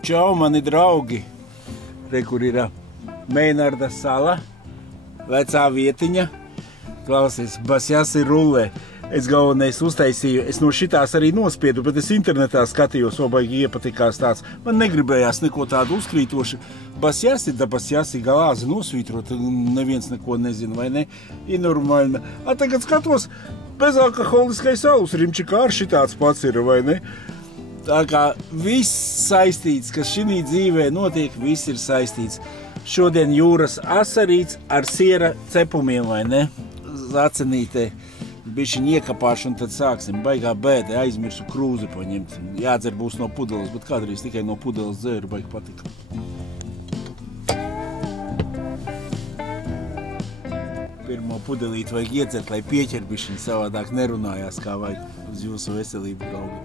Čau, mani draugi! Re, kur ir Meinarda sala, vecā vietiņa. Klausies, basjas ir rullē. Es galvenais uztaisīju, es no šitās arī nospiedu, bet es internetā skatījos, baigi iepatikās tāds. Man negribējās neko tādu uzkrītošu. Basjas ir, da basjas ir galāzi nosvītrot, neviens neko nezina, vai ne? Ir normāli. A tagad skatos, bezalkoholiskais alus rimčikā ar šitāds pats ir, vai ne? Tā kā viss saistīts, kas šī dzīvē notiek, viss ir saistīts. Šodien jūras asarīts ar siera cepumiem, vai ne? Zacenītē. Bišķiņ iekapāšu un tad sāksim. Baigā bēdē, aizmirsu krūzi paņemt. Jādzer būs no pudeles, bet kādreiz tikai no pudeles dzēru, baigi patika. Pirmo pudelīti vajag iedzert, lai pieķer bišķiņ, savādāk nerunājās, kā vajag uz jūsu veselību, draugi.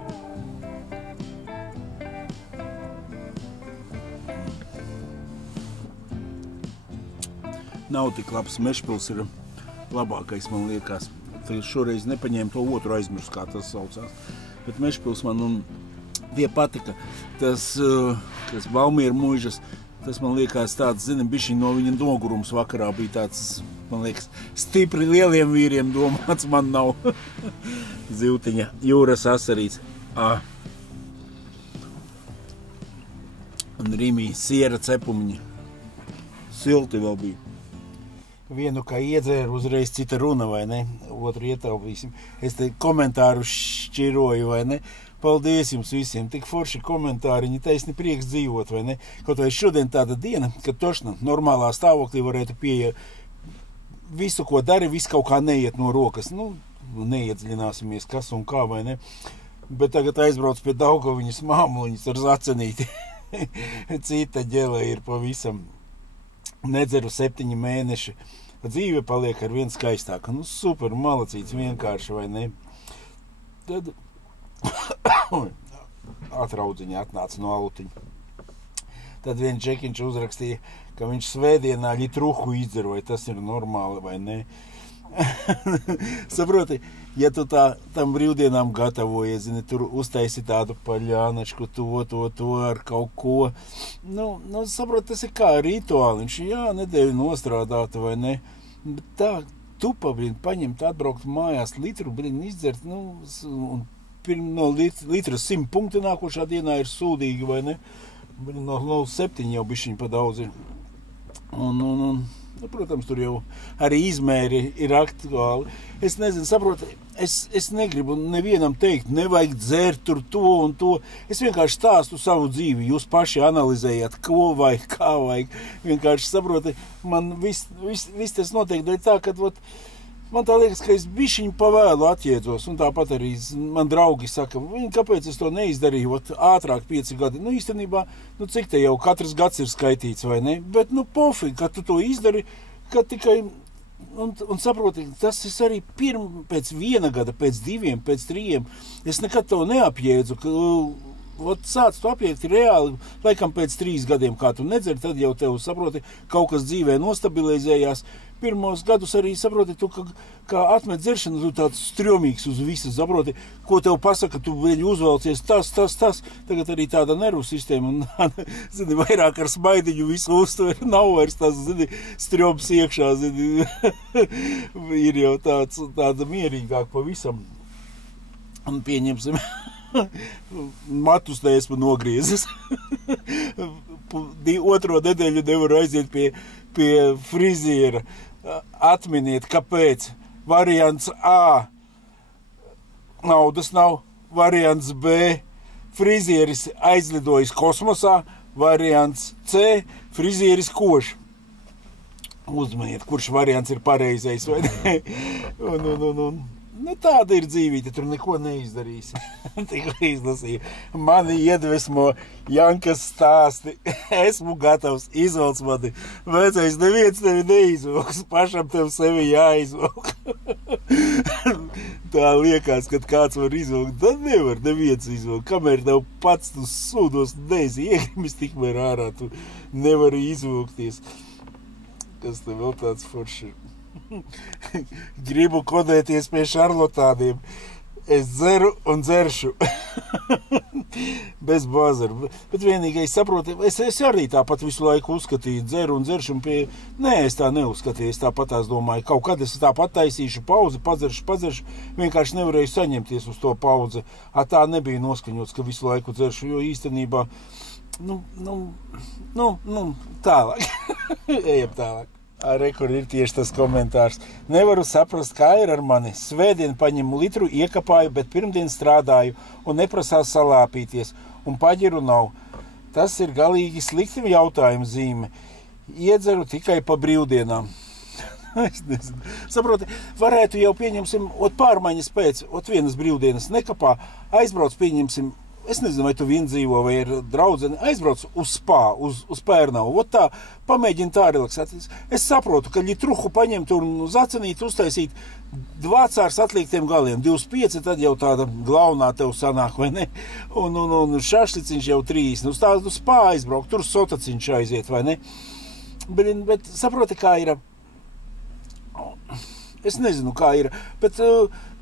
Nav tik labs, Mešpils ir labākais, man liekas. Šoreiz nepaņēmu to otru aizmirsu, kā tas saucās. Bet Mešpils man tie patika. Tas Valmiera muižas, tas man liekas tāds, zini, bišķiņ no viņa nogurums vakarā bija tāds, man liekas, stipri lieliem vīriem domāts, man nav. Zivtiņa, jūras asarīts. Un Rimī, siera cepumiņi. Silti vēl bija. Vienu, kā iedzēru, uzreiz cita runa, vai ne? Otru ietaupīsim. Es te komentāru šķiroju, vai ne? Paldies jums visiem, tik forši komentāriņi, taisni prieks dzīvot, vai ne? Kaut vai šodien tāda diena, kad tošna normālā stāvoklī varētu pieiet visu, ko dari, viss kaut kā neiet no rokas. Nu, neiedziļināsimies, kas un kā, vai ne? Bet tagad aizbrauc pie Daugaviņas māmuliņas ar zacenīti. Cita ģele ir pavisam. Nedzeru 7 mēneši. Dzīve paliek ar vien skaistāka. Nu, super, malacīts vienkārši, vai ne? Tad atraudziņa atnāca no alutiņa. Tad viens čekiņš uzrakstīja, ka viņš svētdienā ļitruhu izdzer, vai tas ir normāli, vai ne? Saproti, ja tu tam brīvdienām gatavojies, zini, tur uztaisi tādu paļānačku, to ar kaut ko. Nu, saproti, tas ir kā rituāliņš, jā, nedēļu nostrādāt, vai ne? Bet tā, tupa, paņemt, atbraukt mājās, litru, izdzert, nu, un no litra 100 punkti nākošā dienā ir sūdīgi, vai ne? No 7 jau bišķiņ pa daudz ir. Protams, tur jau arī izmēri ir aktuāli. Es nezinu, saproti, es negribu nevienam teikt, nevajag dzērt tur to un to. Es vienkārši stāstu savu dzīvi, jūs paši analizējat, ko vajag, kā vajag. Vienkārši saproti, man viss tas notiek dēļ tā, ka man tā liekas, ka es bišķiņu pavēlu atjēdzos, un tāpat arī man draugi saka, kāpēc es to neizdarīju, ātrāk 5 gadi. Nu, īstenībā, cik te jau katrs gads ir skaitīts, vai ne? Bet, pofīgi, kad tu to izdari, ka tikai, un saproti, tas es arī pēc 1 gada, pēc 2, pēc 3, es nekad to neapjēdzu, ka sāc to apjēgt reāli, laikam pēc 3 gadiem, kā tu nedzer, tad jau tev, saproti, kaut kas dzīvē nostabilizējās. Pirmos gadus arī, saproti, tu kā atmet dzeršanu, tu tāds strjomīgs uz visu, saproti, ko tev pasaka, tu vēl uzvelcies, tas. Tagad arī tāda nervu sistēma, un, zini, vairāk ar smaidiņu visu uztver, nav vairs tas, zini, strjoms iekšā, zini, ir jau tāda mierīgāk pavisam. Un pieņemsim, matus neesmu nogriezis. 2. nedēļu nevaru aiziet pie friziera. Atminiet, kāpēc. Variants A. Naudas nav. Variants B. Frizieris aizlidojis kosmosā. Variants C. Frizieris koš. Uzmaniet, kurš variants ir pareizais, vai ne? Tāda ir dzīvīte, tur neko neizdarīs. Tikai izlasīju. Mani iedvesmo Jankas stāsti. Esmu gatavs, izvelc mani. Vecais, neviens tevi neizvelks. Pašam tev sevi jāizvelk. Tā liekas, kad kāds var izvelkt. Tad nevar neviens izvelkt. Kamēr tev pats tu sūdos neesi iegrimis, tikmēr ārā tu nevari izvelkties. Kas te vēl tāds foršs ir? Gribu kodēties pie šarlatāniem. Es dzeru un dzeršu. Bez bazara. Bet vienīgi es saprotu, es arī tāpat visu laiku uzskatīju, dzeru un dzeršu. Nē, es tā neuzskatīju. Es tāpat tās domāju, kaut kad es tāpat taisīšu pauzi, padzeršu. Vienkārši nevarēju saņemties uz to paudzi. Tā nebija noskaņots, ka visu laiku dzeršu, jo īstenībā, tālāk. Ejam tālāk. Kur ir tieši tas komentārs. Nevaru saprast, kā ir ar mani. Svētdien paņemu litru, iekapāju, bet pirmdien strādāju un neprasās salāpīties. Un paģiru nav. Tas ir galīgi slikti jautājuma zīme. Iedzeru tikai pa brīvdienām. Es nezinu. Saproti, varētu jau pieņemsim, pārmaiņas pēc, vienas brīvdienas nekapā, aizbrauc pieņemsim. Es nezinu, vai tu vien dzīvo, vai ir draudzene, aizbrauc uz spā, uz Pērnavu. Tā, pamēģini tā relaksēties. Es saprotu, ka ļitruhu paņemt un uz acenīt, uztaisīt dvācārs atlīgtiem galiem. 25, tad jau tāda glaunā tev sanāk, vai ne? Un šašliciņš jau 30. Uz tādu spā aizbraukt, tur sotaciņš aiziet, vai ne? Bet saproti, kā ir. Es nezinu, kā ir, bet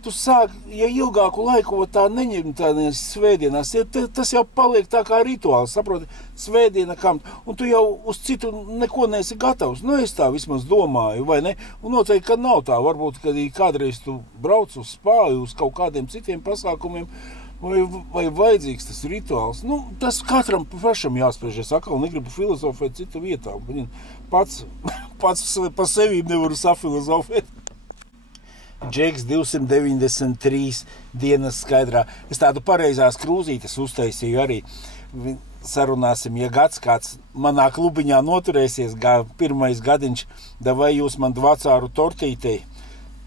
tu sāk, ja ilgāku laiku tā neņem tādās svētdienās, tas jau paliek tā kā rituāls, saproti, svētdiena kam, un tu jau uz citu neko neesi gatavs. Es tā vismaz domāju, vai ne? Un noteikti, ka nav tā. Varbūt, kad kādreiz tu brauc uz spāju, uz kaut kādiem citiem pasākumiem, vai vajadzīgs tas rituāls. Tas katram pašam jāspriež. Es atkal negribu filozofēt citu vietā. Pats pa sevīm nevaru safilozofēt. Džeks 293 dienas skaidrā. Es tādu pareizās krūzītes uztaisīju arī. Sarunāsim, ja gads kāds manā klubiņā noturēsies, pirmais gadiņš, vai jūs man dvacāru tortītei.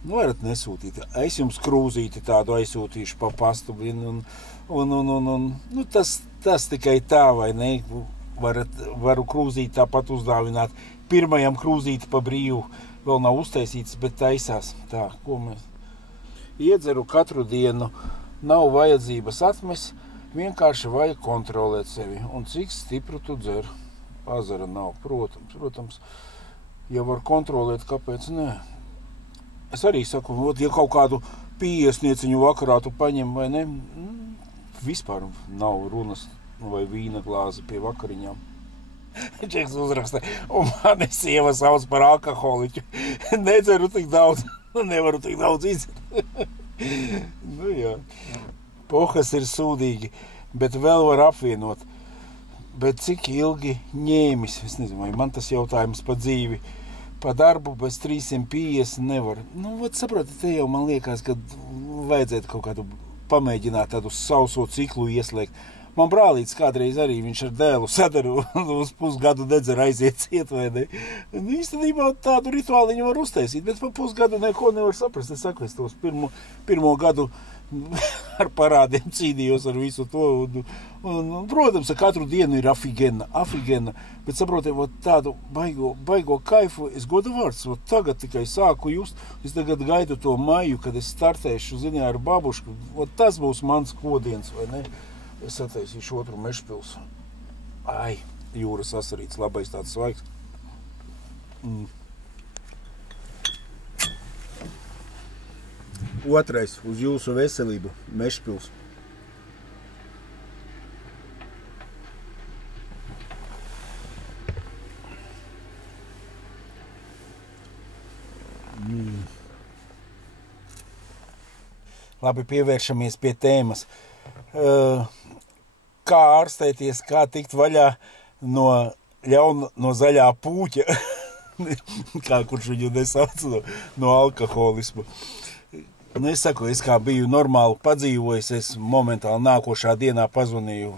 Varat nesūtīt. Es jums krūzīti tādu aizsūtīšu pa pastu. Tas tikai tā, vai ne? Varu krūzīti tāpat uzdāvināt. Pirmajam krūzīti pa brīvu. Vēl nav uztaisīts, bet taisās. Tā, ko mēs iedzeru katru dienu, nav vajadzības atmest, vienkārši vajag kontrolēt sevi. Un cik stipru tu dzer? Azara nav, protams. Ja var kontrolēt, kāpēc nē? Es arī saku, ja kaut kādu piesnieciņu vakarā tu paņem, vai ne? Vispār nav runas vai vīna glāzi pie vakariņām. Džeks uzraksta, un mani sieva sauc par alkoholiķu. Nedzeru tik daudz, nevaru tik daudz izdzert. Jā. Pohas ir sūdīgi, bet vēl var apvienot. Bet cik ilgi ņēmis? Es nezinu, vai man tas jautājums pa dzīvi. Pa darbu bez 350 nevar. Saproti, te jau man liekas, ka vajadzētu kaut kādu pamēģināt tādu sauso ciklu ieslēgt. Man brālītis kādreiz arī, viņš ar dēlu sadaru uz pusgadu nedzer aiziet ciet, vai ne? Īstenībā tādu rituāliņu var uztaisīt, bet pa pusgadu neko nevar saprast. Es saku, es tos pirmo gadu ar parādiem cīnījos ar visu to. Protams, katru dienu ir afigena, bet saprotiet, tādu baigo kaifu, es godu vārds, tagad tikai sāku just, es tagad gaidu to maju, kad es startēšu, ar babušku, tas būs mans kodiens, vai ne? Es attaisīšu otru Mežpilsu. Jūras asarīts, labais tāds svaigs. Otrais, uz jūsu veselību, Mežpils. Labi, pievēršamies pie tēmas. Kā ārstēties, kā tikt vaļā no zaļā pūķa, kā kurš viņu nesauc, no alkoholismu. Es saku, es kā biju normāli padzīvojis, es momentāli nākošā dienā pazvanīju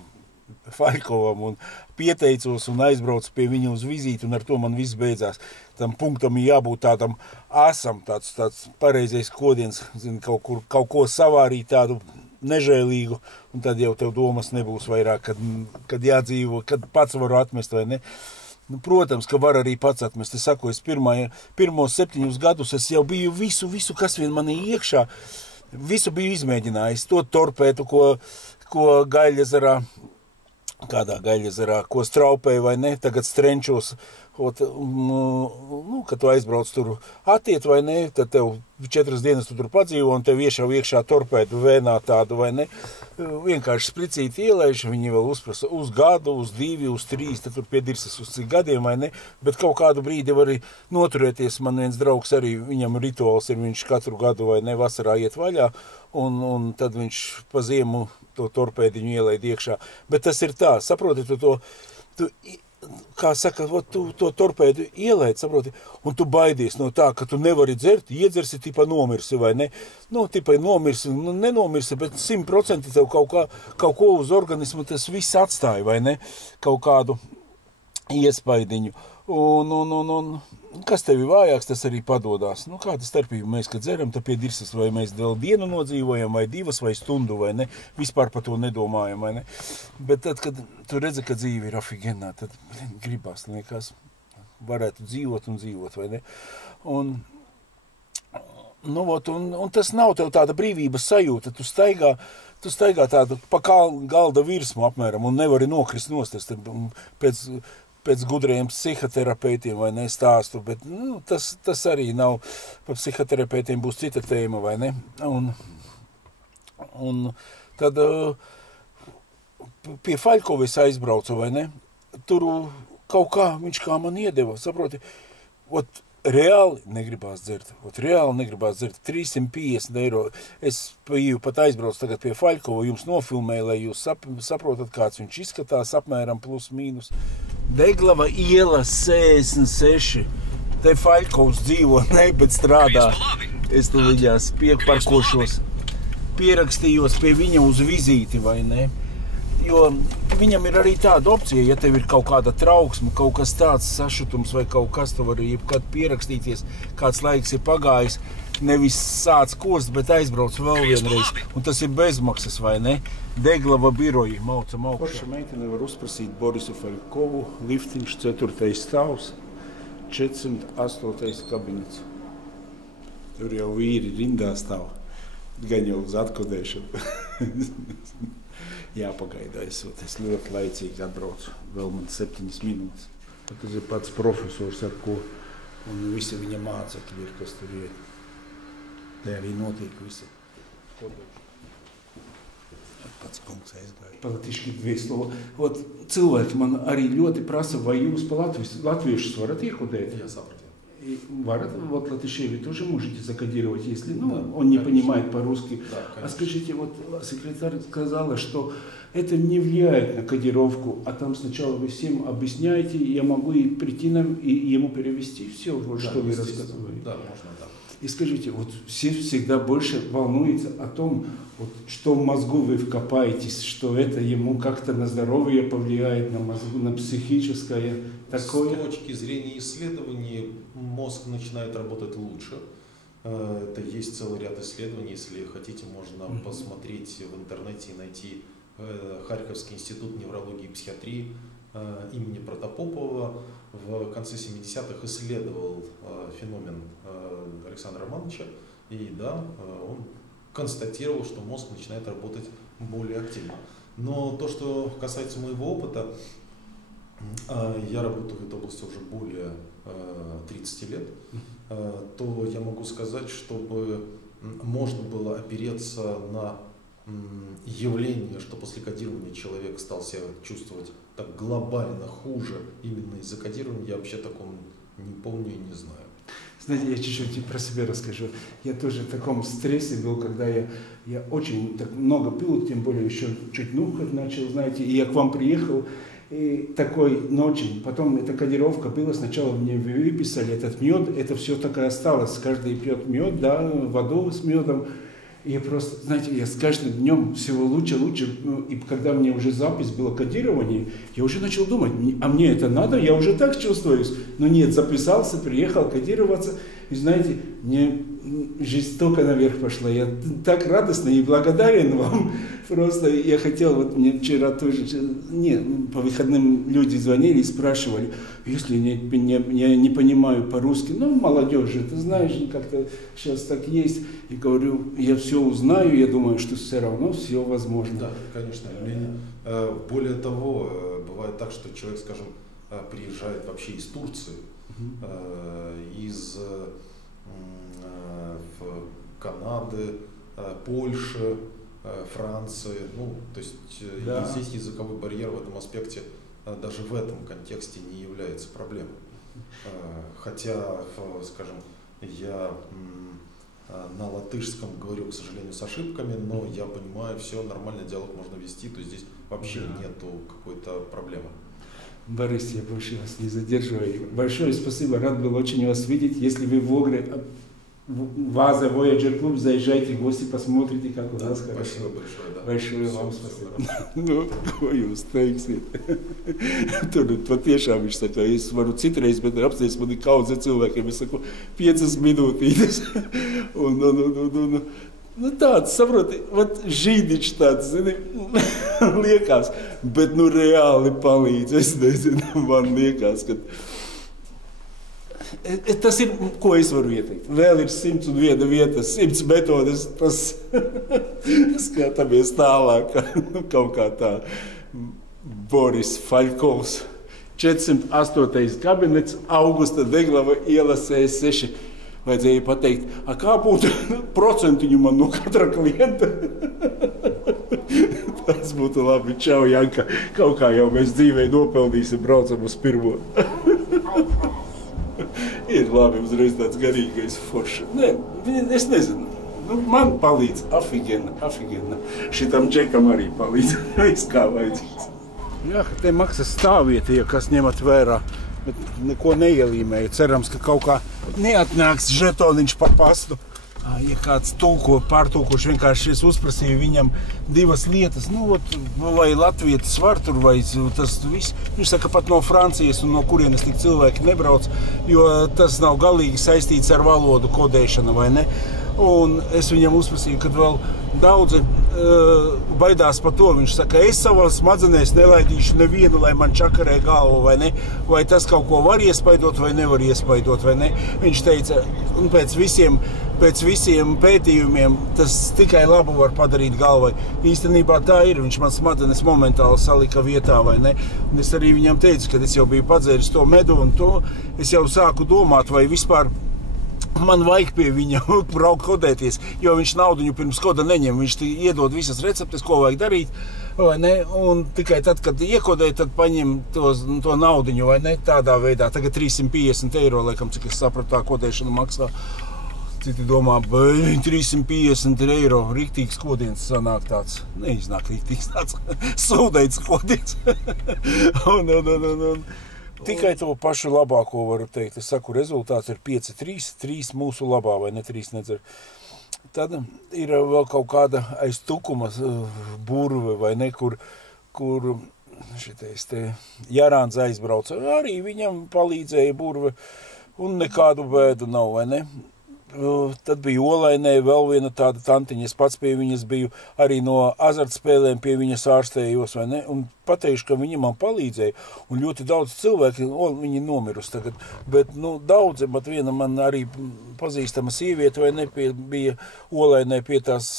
Faļkovam un pieteicos un aizbraucu pie viņu uz vizīti, un ar to man viss beidzās. Tam punktam ir jābūt tādam asam, tāds pareizais kodiens, kaut ko savārīt tādu nežēlīgu, un tad jau tev domas nebūs vairāk, kad jādzīvo, kad pats varu atmest, vai ne? Protams, ka var arī pats atmest. Es saku, es pirmos 7 gadus es jau biju visu, kas vien manī iekšā, visu biju izmēģinājis. To torpētu, ko Gaļezerā kādā Gaļezerā, ko straupēja vai ne, tagad strenčos, kad tu aizbrauc tur atiet vai ne, tad tev 4 dienas tu tur padzīvo un tev iekšā torpēdu vēnā tādu vai ne, vienkārši spricīti ielaiž, viņi vēl uzprasa uz gadu, uz 2, uz 3, tad tur piedirsas uz cik gadiem vai ne, bet kaut kādu brīdi var arī noturēties, man viens draugs arī, viņam rituāls ir, viņš katru gadu vai ne, vasarā iet vaļā, un tad viņš pa ziemu to torpēdiņu ielaid iekšā. Bet tas ir tā, saproti, tu kā saka, tu to torpēdu ielaid, saproti, un tu baidies no tā, ka tu nevari dzert, iedzersi, tipa nomirsi, vai ne? Tipa nomirsi, nenomirsi, bet 100% tev kaut ko uz organismu tas viss atstāja, vai ne? Kaut kādu iespaidiņu. Un kas tev ir vājāks, tas arī padodās. Kāda starpība mēs, kad dzeram, tad pie dirsas, vai mēs vēl dienu nodzīvojam, vai 2, vai stundu, vai ne? Vispār par to nedomājam, vai ne? Bet tad, kad tu redzi, ka dzīve ir afigenā, tad gribās, liekas, varētu dzīvot un dzīvot, vai ne? Un tas nav tev tāda brīvības sajūta, tu staigā tādu pa galda virsmu apmēram un nevari nokrist nost, pēc gudriem psihoterapeitiem vai ne stāstu, bet tas arī nav, par psihoterapeitiem būs cita tēma vai ne, un tad pie Faļkovas aizbraucu vai ne, tur kaut kā viņš kā man iedeva, saproti, reāli negribās dzert, 350 eiro. Es pat aizbraucu tagad pie Faļkova, jums nofilmēju, lai jūs saprotat, kāds viņš izskatās, apmēram plus mīnus. Deglava iela 66. Te Faļkovs dzīvo, ne, bet strādā. Es tu viņās pieparkošos, pierakstījos pie viņa uz vizīti, vai ne? Jo viņam ir arī tāda opcija, ja tev ir kaut kāda trauksme, kaut kas tāds sašutums vai kaut kas, tu vari jebkad pierakstīties, kāds laiks ir pagājis, nevis sāc kost, bet aizbrauc vēl vienreiz. Un tas ir bezmaksas, vai ne? Deglava biroji, maucam augšā. Paša meitene var uzprasīt Borisu Faļkovu, liftiņš 4. stāvs, 408. kabinets. Tur jau vīri rindā stāv, gan jau uz atkodēšanu. Jāpagaida, es ļoti laicīgi atbraucu, vēl man 7 minūtes. Tas ir pats profesors, ar ko, un visi viņa mācekļi ir, kas tur ir. Te arī notiek visi. Pats kungs aizgāja. Palatiški 2 slova. Cilvēki man arī ļoti prasa, vai jūs pa латвийшus varat iekodēt? Я сам против. Варят, латыши вы тоже можете закодировать, если он не понимает по-русски. Да, скажите, секретарь сказала, что это не влияет на кодировку, а там сначала вы всем объясняете, я могу и прийти и ему перевести все, что вы рассказываете. Да, можно, да. И скажите, все всегда больше волнуются о том, что в мозгу вы вкопаетесь, что это ему как-то на здоровье повлияет, на мозгу, на психическое. Такое. С точки зрения исследований мозг начинает работать лучше. Это есть целый ряд исследований. Если хотите, можно посмотреть в интернете и найти Харьковский институт неврологии и психиатрии имени Протопопова. В конце 70-х исследовал феномен Александра Романовича. И да, он констатировал, что мозг начинает работать более активно. Но то, что касается моего опыта, я работаю в этой области уже более 30 лет, то я могу сказать, чтобы можно было опереться на явление, что после кодирования человек стал себя чувствовать так глобально хуже именно из-за кодирования, я вообще такого не помню и не знаю. Знаете, я чуть-чуть про себя расскажу. Я тоже в таком стрессе был, когда я очень так много пил, тем более еще чуть нюхать начал, знаете, и я к вам приехал, и такой ночью, потом эта кодировка была, сначала мне выписали этот мед, это все так и осталось, каждый пьет мед, да, воду с медом. И я просто, знаете, я с каждым днем всего лучше, и когда мне уже запись было кодирование, я уже начал думать, а мне это надо, я уже так чувствуюсь. Но нет, записался, приехал кодироваться, и знаете, мне жизнь только наверх пошла. Я так радостно и благодарен вам. Просто я хотел, вот мне вчера тоже, по выходным люди звонили и спрашивали, если я не понимаю по-русски, молодежь же, ты знаешь, как-то сейчас так есть. И говорю, я все узнаю, я думаю, что все равно все возможно. Да, конечно. Более того, бывает так, что человек, скажем, приезжает вообще из Турции, из Канады, Польши, Франции, то есть и здесь языковой барьер в этом аспекте даже в этом контексте не является проблемой. Хотя, скажем, я на латышском говорю, к сожалению, с ошибками, но я понимаю, все, нормальный диалог можно вести, то есть здесь вообще нету какой-то проблемы. Борис, я больше вас не задерживаю. Большое спасибо, рад был очень вас видеть. Если вы в Огре, Ваза Voyager Club, заезжайте в гости, посмотрите, как у нас хорошо. Спасибо большое, да. Большое вам спасибо. Ko jūs teiksiet? Tur patiešām viņš saka, es varu citreiz, bet apsties mani kaudze cilvēkiem, es saku 5 minūtītes. Tāds, saproti, žīdiņš tāds, zini, liekas, bet reāli palīdz. Es nezinu, man liekas, ka tas ir, ko es varu ieteikt. Vēl ir 101 vieta, 100 metodes, tas skatāmies tālāk, kaut kā tā. Boris Faļkovs, 408. kabinets, Augusta Deglava iela 6. Vajadzēja pateikt, kā būtu procentiņu man no katra klienta. Tas būtu labi. Čau, Janka. Kaut kā jau mēs dzīvē nopelnīsim, braucam uz pirmo. Ir labi, uzreiz tāds garīgais forši. Nē, es nezinu. Man palīdz afigena. Šitam džekam arī palīdz. Viss kā vajadzīgs. Jā, te maksas stāvvieta, ja kas ņemat vērā. Bet neko neielīmēju. Cerams, ka kaut kā neatnāks žetoniņš pa pastu. Ja kāds pārtulkoši vienkārši es uzprasīju viņam 2 lietas, vai latvietis var tur, vai tas viss. Viņš saka, pat no Francijas un no kurienes tik cilvēki nebrauc, jo tas nav galīgi saistīts ar valodu kodēšanu, vai ne? Un es viņam uzprasīju, kad vēl daudzi baidās par to. Viņš saka, es savās smadzenēs nelaidīšu nevienu, lai man čakarē galvu, vai ne? Vai tas kaut ko var iespaidot vai nevar iespaidot, vai ne? Viņš teica, un pēc visiem pētījumiem tas tikai labu var padarīt galvai. Īstenībā tā ir, viņš man smadzenes momentāli salika vietā, vai ne? Un es arī viņam teicu, kad es jau biju padzēris to medu un to, es jau sāku domāt, vai vispār man vajag pie viņa braukt kodēties, jo viņš naudiņu pirms koda neņem. Viņš iedod visas receptes, ko vajag darīt, vai ne? Un tikai tad, kad iekodē, tad paņem to naudiņu, vai ne? Tādā veidā. Tagad 350 eiro, laikam, cik es sapratu, tā kodēšana maksā. Citi domā, 350 eiro, riktīgs kodiens sanāk tāds. Neiznāk riktīgs tāds sūdeits kodiens. un. Tikai to pašu labāko varu teikt. Es saku, rezultāts ir 5-3, 3 mūsu labā, vai ne 3 nedzer. Tad ir vēl kaut kāda aiz tukuma burve, vai ne, kur šitais te Jarāns aizbrauca. Arī viņam palīdzēja burve un nekādu bēdu nav, vai ne? Tad bija Olainē vēl viena tāda tantiņa, es pats pie viņas biju, arī no azartspēlēm pie viņas ārstējos, vai ne, un pateikšu, ka viņa man palīdzēja, un ļoti daudz cilvēki, viņi nomirus tagad, bet, daudzi, bet viena man arī pazīstama sieviete, vai ne, bija Olainē pie tās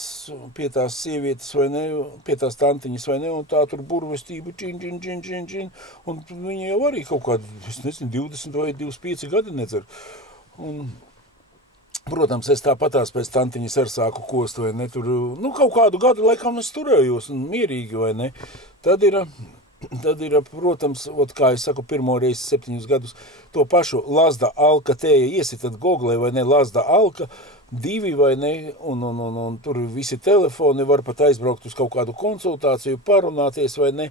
sievietes, vai ne, pie tās tantiņas, vai ne, un tā tur burvestība, čin, un viņa jau arī kaut kādu, es nezinu, 20 vai 25 gadi nedzer, un protams, es tāpatās pēc tantiņas ar sāku kost, vai ne, tur, kaut kādu gadu laikam es turējos, un mierīgi, vai ne. Tad ir, protams, kā es saku, pirmo reizi 7 gadus, to pašu Lazda Alka tēja iesitat Googlē, vai ne, Lazda Alka 2, vai ne, un tur visi telefoni, var pat aizbraukt uz kaut kādu konsultāciju, parunāties, vai ne.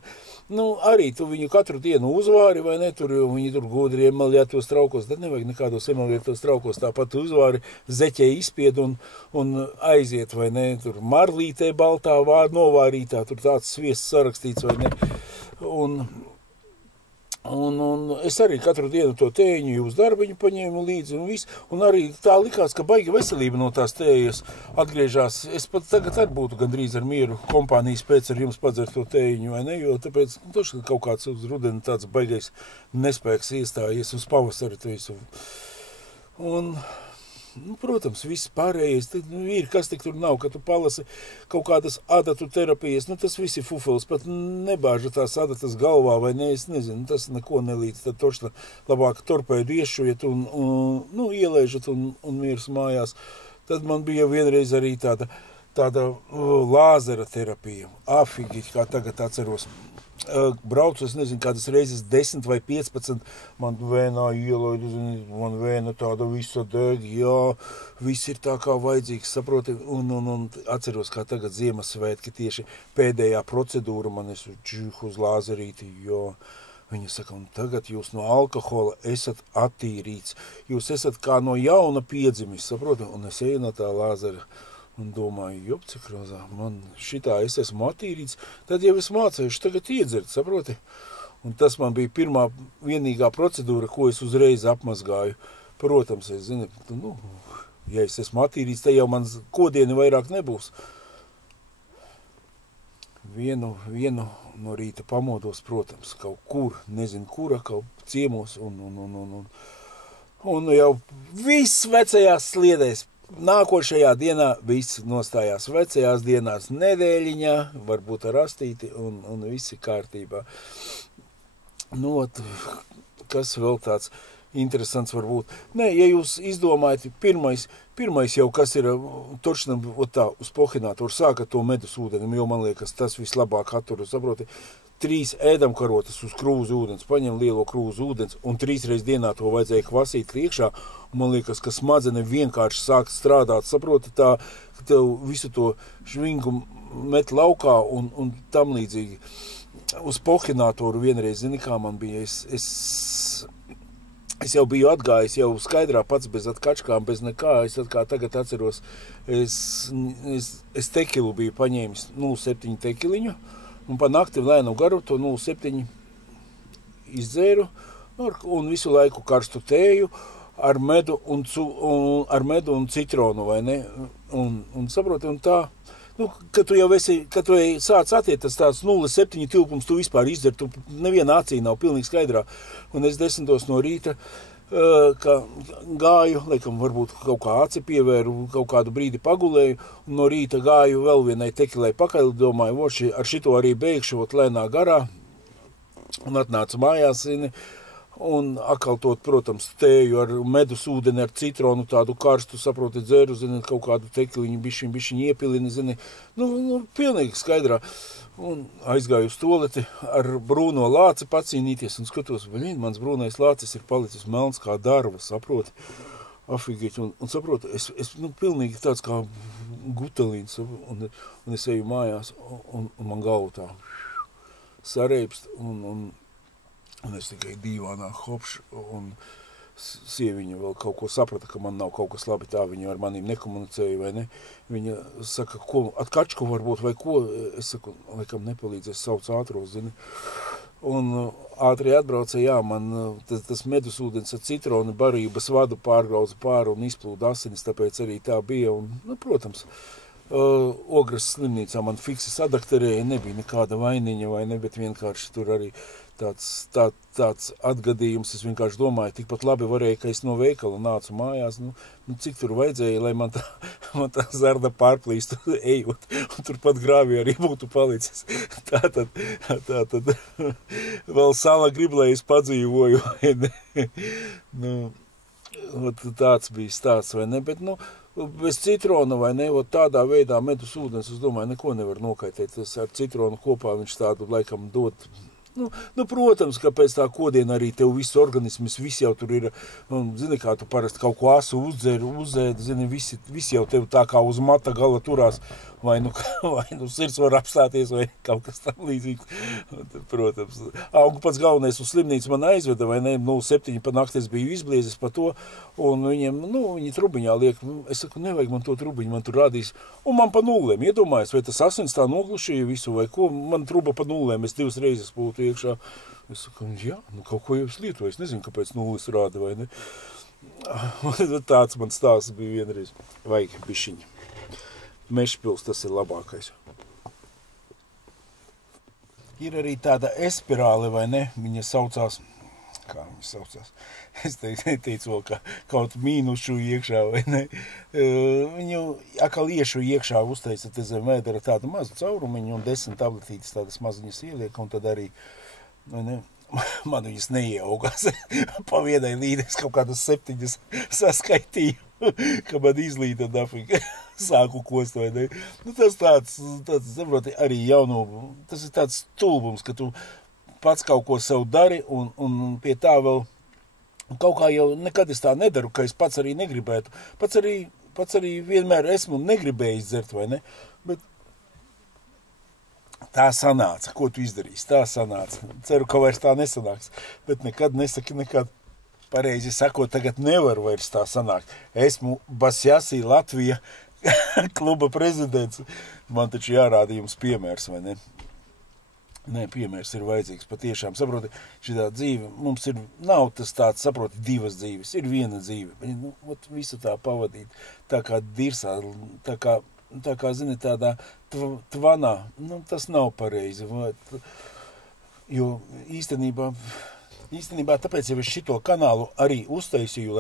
Arī tu viņu katru dienu uzvāri, vai ne, viņi tur gudri emaļētos traukos, tad nevajag nekādos emaļētos traukos, tāpat uzvāri, zeķē izspied un aiziet, vai ne, tur marlītē baltā, novārītā, tur tāds sviests sarakstīts, vai ne, un Un es arī katru dienu to tēņu uz darbiņu paņēmu līdzi un visu. Un arī tā likās, ka baigi veselība no tās tējas atgriežās. Es pat tagad arī būtu gandrīz ar mieru kompānijas pēc ar jums padzert to tēņu, vai ne? Jo tāpēc toši kaut kāds uz rudeni tāds baigais nespēks iestājies uz pavasari. Un... protams, viss pārējais, ir kas tik tur nav, ka tu palasi kaut kādas adatu terapijas, tas viss ir fufelis, pat nebāža tās adatas galvā, vai ne, es nezinu, tas neko nelīdz, tad toši labāk torpēdu iešujiet un ielēžat un miers mājās. Tad man bija vienreiz arī tāda lāzera terapija, afigi, kā tagad atceros. Braucu, es nezinu, kādas reizes 10 vai 15, man vēnā ielaidu, man vēna tāda visa deg, jā, viss ir tā kā vajadzīgs, saproti, un atceros, kā tagad Ziemassvētki tieši pēdējā procedūra man es uz lāzerīti, jo viņa saka, un tagad jūs no alkohola esat attīrīts, jūs esat kā no jauna piedzimis, saproti, un es eju no tā lāzera. Un domāju, jop, cik rozā, man šitā es esmu attīrīts, tad jau es mācējuši tagad iedzert, saproti? Un tas man bija pirmā vienīgā procedūra, ko es uzreiz apmazgāju. Protams, es zinu, ja es esmu attīrīts, tad jau man kodieni vairāk nebūs. Vienu no rīta pamodos, protams, kaut kur, nezinu kura, kaut ciemos, un jau viss vecajās sliedēs. Nākošajā dienā viss nostājās vecajās dienās nedēļiņā, varbūt ar astīti, un viss ir kārtībā. Kas vēl tāds interesants var būt? Nē, ja jūs izdomājat, pirmais jau, kas ir točnam uz pohinātoru, sākat to medus ūdeni, jo man liekas, tas vislabāk attur, saproti, 3 ēdamkarotes uz krūzu ūdens, paņem lielo krūzu ūdens, un 3 reiz dienā to vajadzēja kvasīt iekšā, un man liekas, ka smadzenes vienkārši sāk strādāt, saproti, tā, ka tev visu to švingu met laukā un tam līdzīgi. Uz pohinātoru vienreiz, zini, kā man bija, es jau biju atgājis, jau skaidrā pats bez atkačkām, bez nekā, es kā tagad atceros, es tekilu biju paņēmis 0,7 tekiliņu, un pa nakti lēnu garu to 0,7 izdzēru, un visu laiku karstu tēju ar medu un citronu, vai ne? Un saproti, un tā, kad tu jau sāc atiet, tas tāds 0,7 tilpums, tu vispār izdzer, tu neviena acī nav pilnīgi skaidrā. Un es 10 no rīta gāju, laikam varbūt kaut kā aci pievēru, kaut kādu brīdi pagulēju, un no rīta gāju vēl vienai tekilai pakaļ, domāju, ar šito arī beigšu, lēnā garā, un atnācu mājās, zini, un atkal tot, protams, tēju ar medus ūdeni, ar citronu, tādu karstu, saproti, dzeru, zini, kaut kādu tekiliņu, bišķiņ iepilini, zini, pilnīgi skaidrā. Un aizgāju uz toleti ar brūno lāci pacīnīties un skatos, mans brūnais lācis ir palicis melns kā darva, saproti, afigeķi, un saproti, es pilnīgi tāds kā gutelīns, un es eju mājās, un man galva tā sareipst, un es tikai dīvānā hopšu, un sieviņa vēl kaut ko saprata, ka man nav kaut kas labi tā, viņa ar manīm nekomunicēja, vai ne? Viņa saka, atkačku varbūt, vai ko? Es saku, laikam nepalīdz, es saucu ātros, zini. Un ātri atbrauca, jā, man tas medus ūdens ar citronu barības vadu pārgrauza pāri un izplūda asinis, tāpēc arī tā bija. Un, protams, Ogres slimnīcā man fiksi sadakterēja, nebija nekāda vainiņa, vai ne, bet vienkārši tur arī tāds atgadījums, es vienkārši domāju, tikpat labi varēja, ka es no veikala nācu mājās, cik tur vajadzēja, lai man tā zarda pārplīstu ejot, un turpat grāvī arī būtu palicis. Tātad vēl sala grib, lai es padzīvoju, vai ne? Tāds bija stāsts, vai ne, bet, bez citrona, vai ne, tādā veidā medus ūdens, es domāju, neko nevar nokaitēt, tas ar citronu kopā viņš tādu laikam dod. Protams, ka pēc tā kodiena arī tev viss organisms, viss jau tur ir, zini, kā tu parasti kaut ko asu uzēdi, zini, viss jau tev tā kā uz mata gala turās, vai nu sirds var apstāties, vai kaut kas tam līdzīgs. Protams. Un pats galvenais uz slimnīcu man aizveda, vai ne, 7 pa nakti es biju izbliezis par to, un viņiem, viņi trubiņā liek, es saku, nevajag man to trubiņu, man tur rādīs, un man pa nulēm, iedomājas, vai tas asins tā noglušīja visu, vai ko, man truba pa nulēm, es 2 reizes būtu iekšā. Es saku, jā, kaut ko jau es lietoju, es nezinu, kāpēc nulles rāda, vai ne. Tāds man stāsts bija vienreiz. Vajag bišķiņi. Mežpils, tas ir labākais. Ir arī tāda espirāle, vai ne? Viņa saucās, kā viņa saucās? Es teicu, ka kaut mīnušu iekšā, vai ne? Viņu akal iešu iekšā uzteica te zem vēdera tādu mazu caurumiņu un 10 tabletītes tādas maziņas ieliek, un tad arī man viņas neieaugās. Pa vienai līdēs kaut kādas 7 saskaitīju, ka man izlīda dafīgi sāku kost, vai ne? Tas tāds, saproti, arī tas ir tāds stulbums, ka tu pats kaut ko sev dari, un pie tā vēl kaut kā jau nekad es tā nedaru, ka es pats arī negribētu. Pats arī vienmēr esmu negribējis dzert, vai ne? Bet tā sanāca, ko tu izdarīsi, tā sanāca. Ceru, ka vairs tā nesanāks, bet nekad nesaki nekad. Pareizi sakot, tagad nevaru vairs tā sanākt. Esmu Basjasī Latvija kluba prezidents. Man taču jārāda jums piemērs, vai ne? Nē, piemērs ir vajadzīgs patiešām. Saproti, šitā dzīve, mums nav tas tāds, saproti, 2 dzīves, ir 1 dzīve. Visu tā pavadīt, tā kā dirsā, tā kā, zini, tādā tvanā, tas nav pareizi, jo īstenībā tāpēc jau es šito kanālu arī uztaisīju,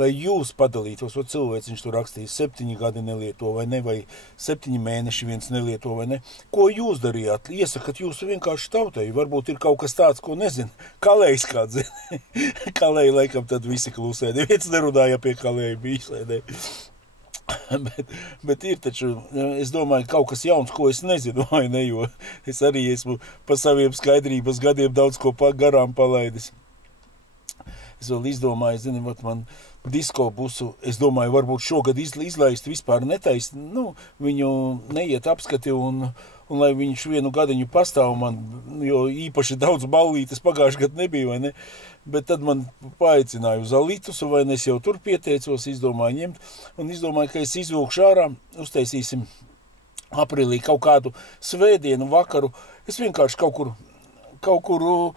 lai jūs padalītos, cilvēks viņš tur rakstīja 7 gadi nelieto, vai ne, vai 7 mēneši viens nelieto, vai ne. Ko jūs darījāt? Iesakat jūs vienkārši tautai, varbūt ir kaut kas tāds, ko nezinu, kalējs kāds, zini. Kalēji laikam tad visi klusē, neviens nerunāja pie kalēja bijis, vai ne. Bet ir taču, es domāju, kaut kas jauns, ko es nezinu, vai ne, jo es arī esmu pa saviem skaidrības gadiem daudz ko garām palaidis. Es vēl izdomāju, zini, man disko busu, es domāju, varbūt šogad izlaist vispār netaist, viņu neiet apskati un lai viņš 1 gadiņu pastāv man, jo īpaši daudz ballītes pagājuši gadu nebija, vai ne, bet tad man paaicināja uz Alitusu, vai ne, es jau tur pieteicos, izdomāju ņemt, un izdomāju, ka es izvilkšu ārā, uztaisīsim aprīlī kaut kādu svētdienu vakaru, es vienkārši kaut kur,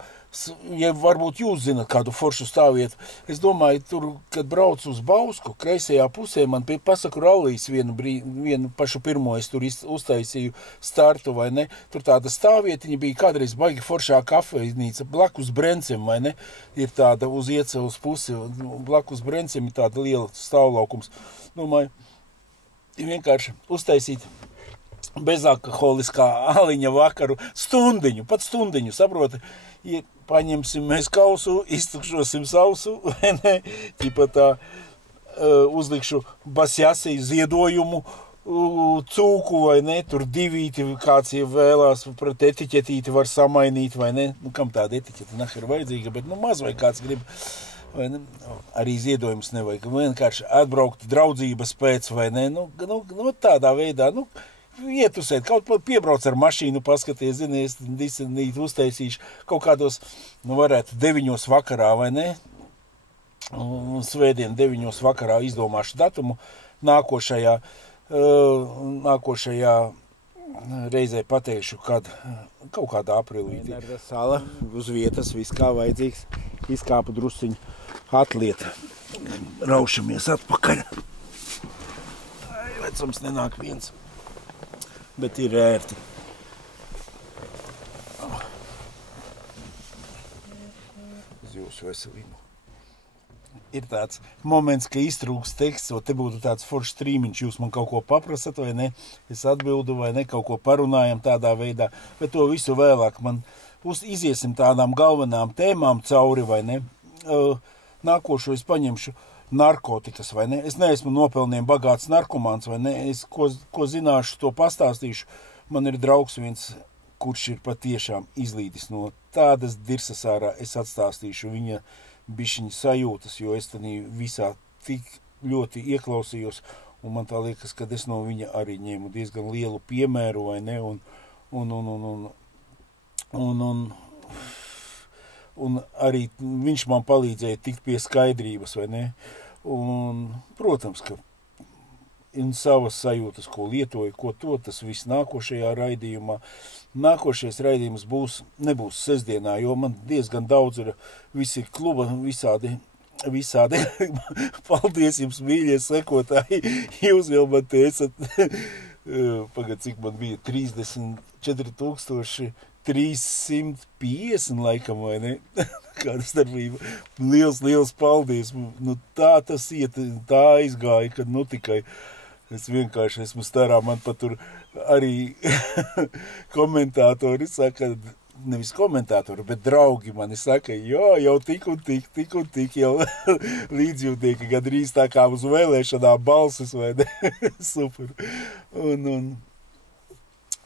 ja varbūt jūs zinat kādu foršu stāvvietu, es domāju, tur, kad braucu uz Bausku, kreisajā pusē, man pie Pasaku rallijas vienu pašu pirmo, es tur uztaisīju startu, vai ne, tur tāda stāvvietiņa bija kādreiz baigi foršā kafejnīca, blakus Brencem, vai ne, ir tāda uz Iecevas pusi, blakus Brencem ir tāda liela stāvlaukums. Domāju, vienkārši uztaisīt bezalkoholiskā aliņa vakaru pat stundiņu, saproti, paņemsim mēs kausu, iztukšosim sausu, vai ne, tā uzlikšu Basjasī ziedojumu, cūku, vai ne, tur 2, kāds jau vēlās, pret etiķetīti var samainīt, vai ne, kam tāda etiķeta ir vajadzīga, bet maz vai kāds grib, vai ne, arī ziedojums nevajag, vienkārši atbraukt draudzības pēc, vai ne, tādā veidā, ietusēt, kaut piebrauc ar mašīnu, paskaties, zini, es disenīti uztaisīšu kaut kādos, varētu 9 vakarā, vai ne? Svētdien 9 vakarā izdomāšu datumu, nākošajā reizē pateikšu, kad kaut kādā aprīlī. Sala uz vietas, viss kā vajadzīgs, izkāpu drusciņu atliet. Raušamies atpakaļ. Vecums nenāk viens. Bet ir ērti. Uz jūsu veselību. Ir tāds moments, ka iztrūks teksts, vai te būtu tāds foršs strīmiņš, jūs man kaut ko paprasat, vai ne? Es atbildu, vai ne, kaut ko parunājam tādā veidā, bet to visu vēlāk man iziesim tādām galvenām tēmām cauri, vai ne? Nākošo es paņemšu narkotikas, vai ne? Es neesmu nopelniem bagāts narkomāns, vai ne? Es, ko zināšu, to pastāstīšu. Man ir draugs viens, kurš ir patiešām izlīdis no tādas dirsas ārā. Es atstāstīšu viņa bišķiņa sajūtas, jo es tad visā tik ļoti ieklausījos Un man tā liekas, ka es no viņa arī ņēmu diezgan lielu piemēru, vai ne? Un arī viņš man palīdzēja tikt pie skaidrības, vai ne? Un, protams, ka un savas sajūtas, ko lietoju, ko to, tas viss nākošajā raidījumā. Nākošais raidījums nebūs sestdienā, jo man diezgan daudz ir visi kluba, visādi. Paldies jums, mīļie sekotāji, jūs jau man te esat, pagad, cik man bija, 34,350 laikam, vai ne? Kāda starpība. Liels paldies. Nu, tā tas iet, tā aizgāja, kad nu tikai es vienkārši esmu starā. Man pat tur arī komentātori saka, nevis komentātori, bet draugi mani saka, jau tik un tik jau līdzjūtieki gandrīz tā kā uz vēlēšanām balsis, vai ne? Super.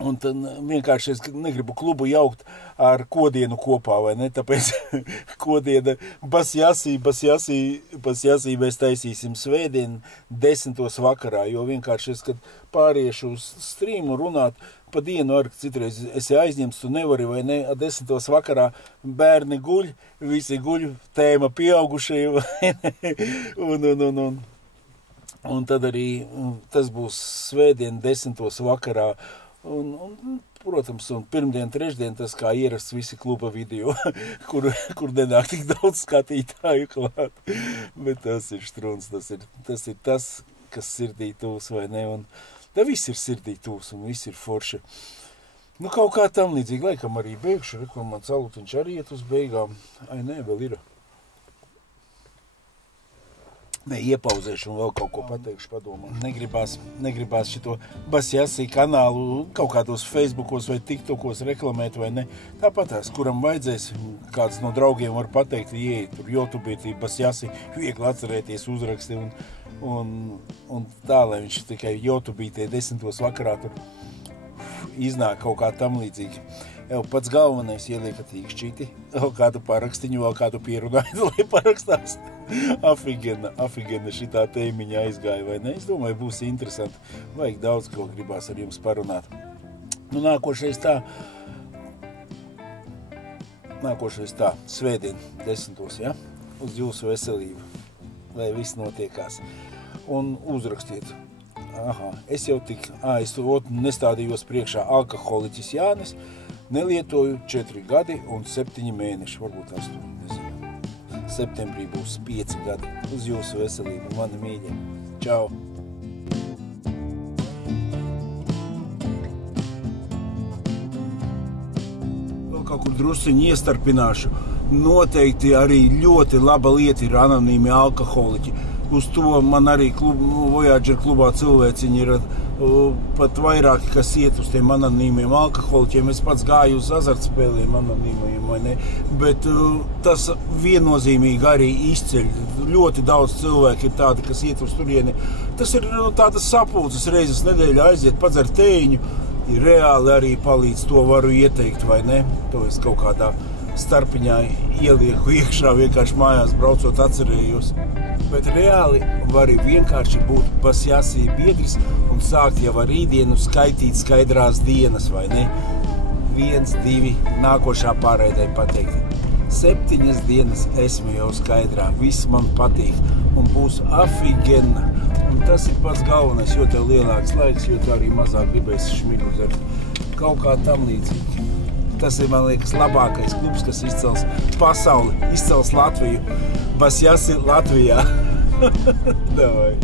Un tad vienkārši es negribu klubu jaukt ar Kodienu kopā, vai ne? Tāpēc Kodiena Basjasī mēs taisīsim svētdien 10. vakarā, jo vienkārši es, kad pāriešu uz streamu runāt, pa dienu ar citreiz esi aizņemts, tu nevari, vai ne, 10. vakarā bērni guļ, visi guļ, tēma pieaugušie, vai ne, un tad arī tas būs svētdien 10. vakarā, un protams, un pirmdien, trešdien tas kā ierasts visi kluba video, kur nenāk tik daudz skatītāju klāt, bet tas ir štruns, tas ir tas, kas sirdī tūs, vai ne, un tā viss ir sirdī tūs, un viss ir forši. Nu, kaut kā tam līdzīgi, laikam arī beigšu, kur man salutiņš arī iet uz beigām. Ai, nē, vēl ir. Nē, iepauzēšu un vēl kaut ko pateikšu, padomāšu. Negribās šito Basjasī kanālu kaut kādos Facebookos vai TikTokos reklamēt, vai ne. Tāpatās, kuram vajadzēs, kāds no draugiem var pateikt, ieeja tur YouTube'ī Basjasī, viegli atcerēties uzraksti un tā, lai viņš tikai YouTube'ī 10. vakarā tur iznāk kaut kā tam līdzīgi. Jau pats galvenais ieliekat īkšķīti, vēl kādu parakstiņu, vēl kādu pierunāju, lai parakstās. Afigena šitā tēmiņa aizgāja, vai ne? Es domāju, būs interesanti. Vajag daudz, ko gribās ar jums parunāt. Nu, nākošais tā, svētdien 10. ja? Uz jūsu veselību, lai viss notiekās. Un uzrakstiet. Es jau es nestādījos priekšā alkoholiķis Jānis, nelietoju 4 gadi un 7 mēneši, varbūt 8, nezinu. Septembrī būs 5 gadi. Uz jūsu veselību, mani mīļie. Čau! Vēl kaut kur drusciņi iestarpināšu. Noteikti arī ļoti laba lieta ir anonīmi alkoholiķi. Uz to man arī Voyager klubā cilvēciņi ir pat vairāki, kas iet uz tiem anonīmiem alkoholiķiem. Es pats gāju uz azartspēliem anonīmiem, vai ne? Bet tas viennozīmīgi arī izceļ. Ļoti daudz cilvēku ir tādi, kas iet uz turieni. Tas ir tādas sapulces reizes nedēļā aiziet, padzer tējiņu. Reāli arī palīdz, to varu ieteikt, vai ne? To es kaut kādā starpiņā ielieku iekšā, vienkārši mājās braucot atcerējos. Bet reāli var vienkārši būt Basjasī biedris un sākt jau ar rītdienu skaitīt skaidrās dienas, vai ne? 1, 2, nākošā pārraidē pateikt. 7 dienas esmu jau skaidrā, viss man patīk un būs afigena. Un tas ir pats galvenais, jo tev lielāks laiks, jo tu arī mazāk gribēsi šmigu dzert. Kaut kā tam līdzīgi. Tas ir, man liekas, labākais klubs, kas izcels pasauli, izcels Latviju. Basjasī Latvijā. Davai.